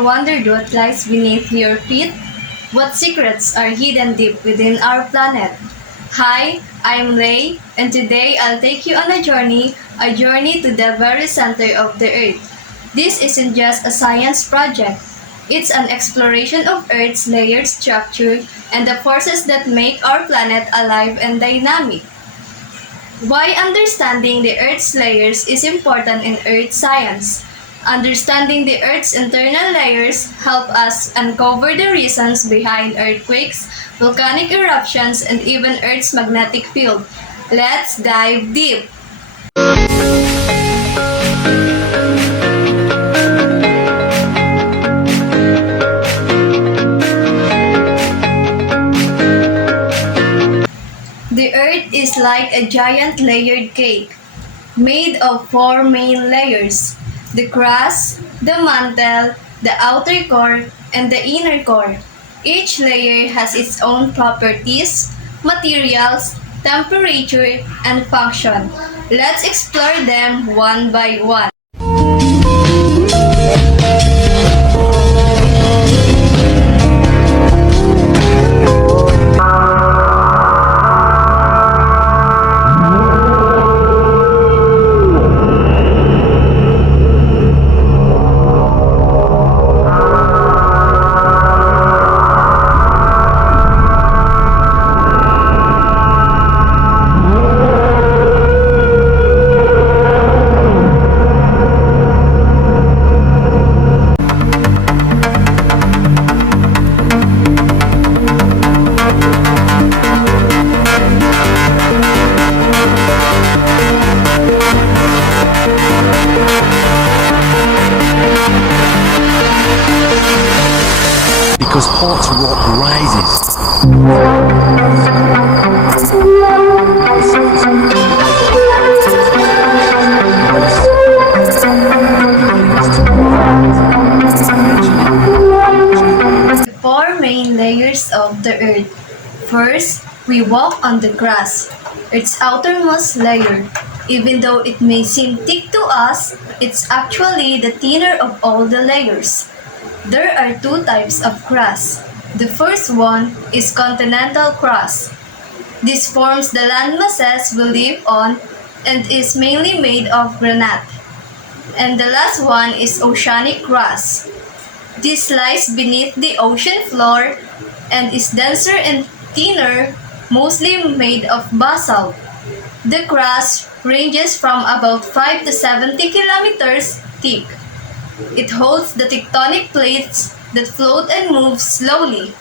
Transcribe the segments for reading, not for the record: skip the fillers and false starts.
ever wondered what lies beneath your feet? What secrets are hidden deep within our planet? Hi, I'm Ray, and today I'll take you on a journey to the very center of the Earth. This isn't just a science project. It's an exploration of Earth's layered structure and the forces that make our planet alive and dynamic. Why understanding the Earth's layers is important in Earth science. Understanding the Earth's internal layers help us uncover the reasons behind earthquakes, volcanic eruptions, and even Earth's magnetic field. Let's dive deep. The Earth is like a giant layered cake, made of four main layers: the crust, the mantle, the outer core, and the inner core. Each layer has its own properties, materials, temperature, and function. Let's explore them one by one. Because hot rock rises. The four main layers of the Earth. First, we walk on the crust, Earth's outermost layer. Even though it may seem thick to us, it's actually the thinner of all the layers. There are two types of crust. The first one is continental crust. This forms the land masses we live on and is mainly made of granite. And the last one is oceanic crust. This lies beneath the ocean floor and is denser and thinner, mostly made of basalt. The crust ranges from about 5 to 70 kilometers thick. It holds the tectonic plates that float and move slowly,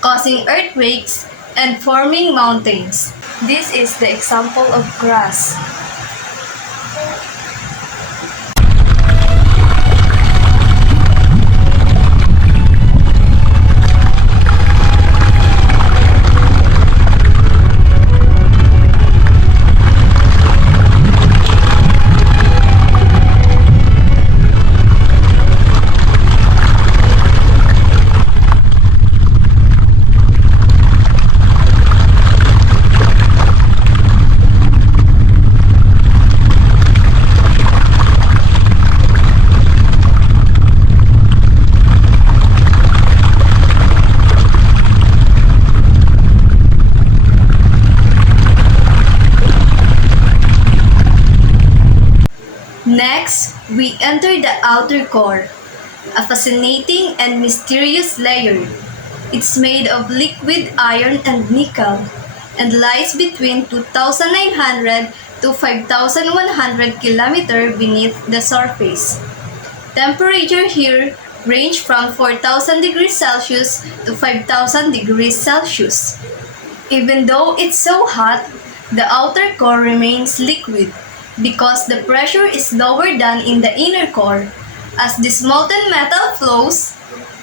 causing earthquakes and forming mountains. This is the example of crust. Next, we enter the outer core, a fascinating and mysterious layer. It's made of liquid iron and nickel and lies between 2,900 to 5,100 km beneath the surface. Temperature here range from 4,000 degrees Celsius to 5,000 degrees Celsius. Even though it's so hot, the outer core remains liquid because the pressure is lower than in the inner core. As this molten metal flows,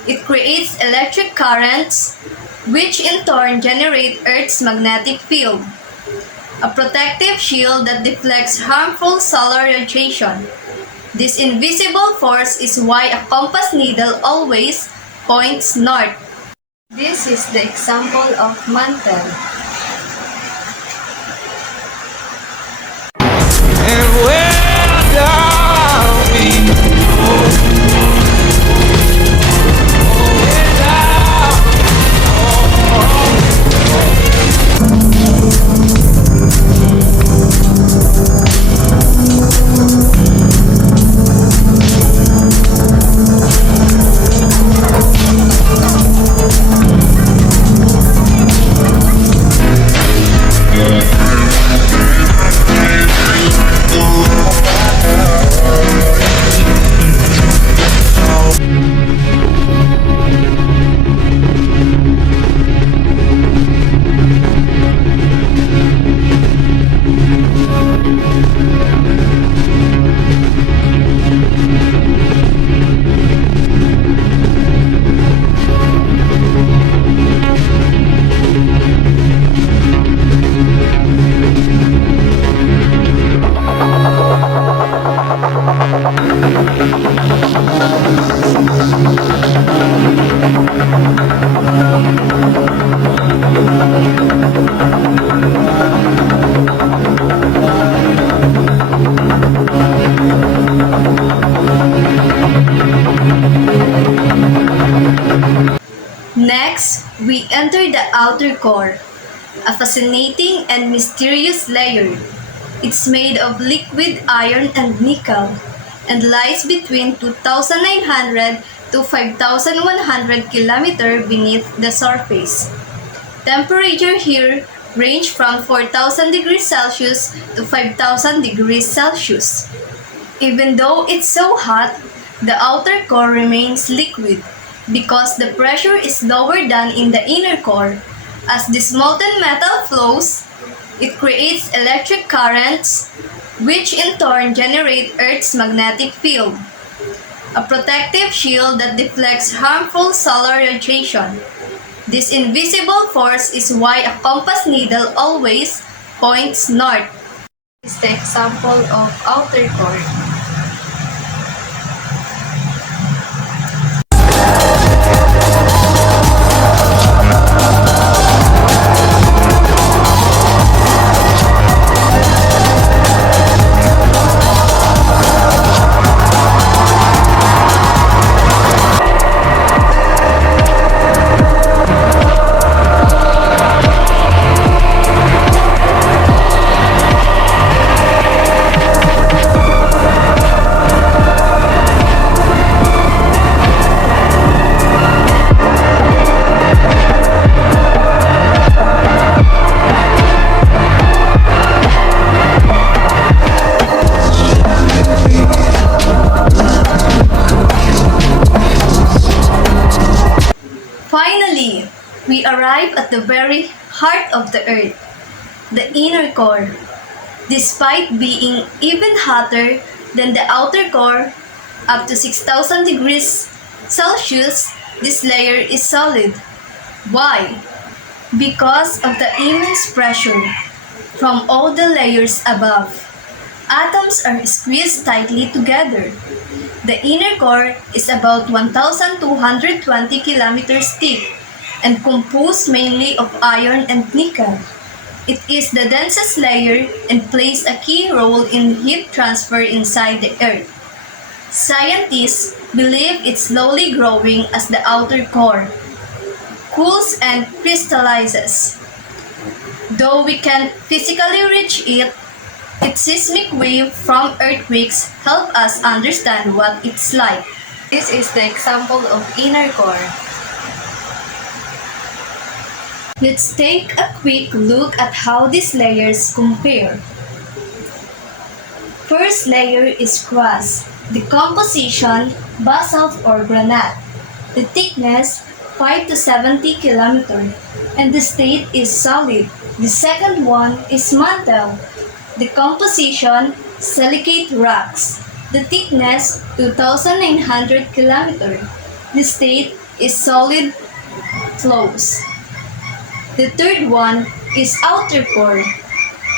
it creates electric currents, which in turn generate Earth's magnetic field, a protective shield that deflects harmful solar radiation. This invisible force is why a compass needle always points north. This is the example of mantle. And where are we? we enter the outer core, a fascinating and mysterious layer. It's made of liquid iron and nickel and lies between 2,900 to 5,100 kilometers beneath the surface. Temperature here range from 4,000 degrees Celsius to 5,000 degrees Celsius. Even though it's so hot, the outer core remains liquid because the pressure is lower than in the inner core. As this molten metal flows, it creates electric currents, which in turn generate Earth's magnetic field, a protective shield that deflects harmful solar radiation. This invisible force is why a compass needle always points north. This is the example of outer core. Finally, we arrive at the very heart of the Earth, the inner core. Despite being even hotter than the outer core, up to 6,000 degrees Celsius, this layer is solid. Why? Because of the immense pressure from all the layers above. Atoms are squeezed tightly together. The inner core is about 1,220 kilometers thick and composed mainly of iron and nickel. It is the densest layer and plays a key role in heat transfer inside the Earth. Scientists believe it's slowly growing as the outer core cools and crystallizes. Though we can't physically reach it, its seismic wave from earthquakes help us understand what it's like. This is the example of inner core. Let's take a quick look at how these layers compare. First layer is crust. The composition, basalt or granite. The thickness, 5 to 70 kilometers, and the state is solid. The second one is mantle. The composition, silicate rocks. The thickness, 2,900 kilometers. The state is solid flows. The third one is outer core.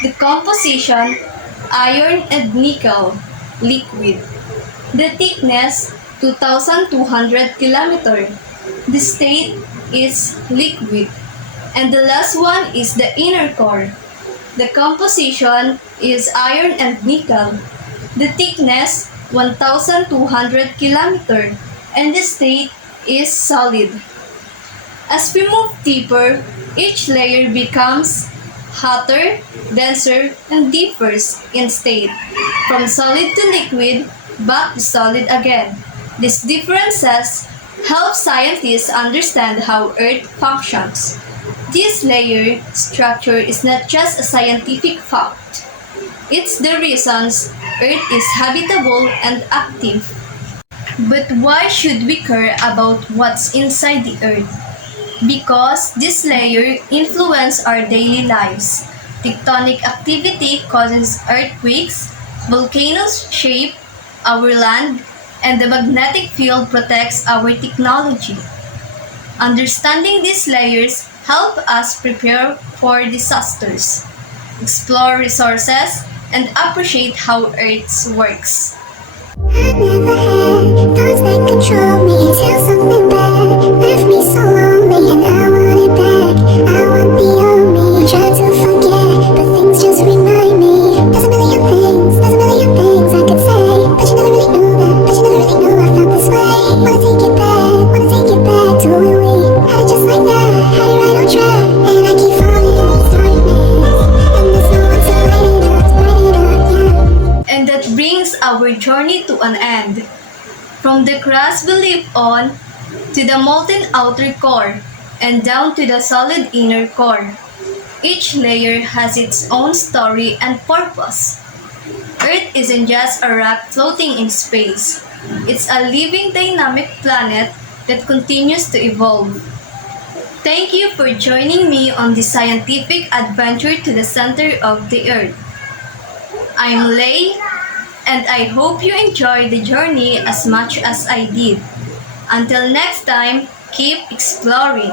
The composition, iron and nickel, liquid. The thickness, 2,200 kilometers. The state is liquid. And the last one is the inner core. The composition is iron and nickel. The thickness, 1,200 kilometers, and the state is solid. As we move deeper, each layer becomes hotter, denser, and differs in state, from solid to liquid, back to solid again. These differences help scientists understand how Earth functions. This layer structure is not just a scientific fact. It's the reasons Earth is habitable and active. But why should we care about what's inside the Earth? Because this layer influences our daily lives. Tectonic activity causes earthquakes, volcanoes shape our land, and the magnetic field protects our technology. Understanding these layers help us prepare for disasters, explore resources, and appreciate how Earth works. I've never had thoughts that control me till something bad left me so lonely and I want it back. I want the old me, try to forget, but things just remind me. There's a million things I could say, but you never really knew that, but you never really knew I felt this way. Wanna take it back to when we had it just like that, had it right. brings our journey to an end. From the crust we live on, to the molten outer core, and down to the solid inner core. Each layer has its own story and purpose. Earth isn't just a rock floating in space. It's a living dynamic planet that continues to evolve. Thank you for joining me on this scientific adventure to the center of the Earth. I'm Lei, and I hope you enjoyed the journey as much as I did. Until next time, keep exploring.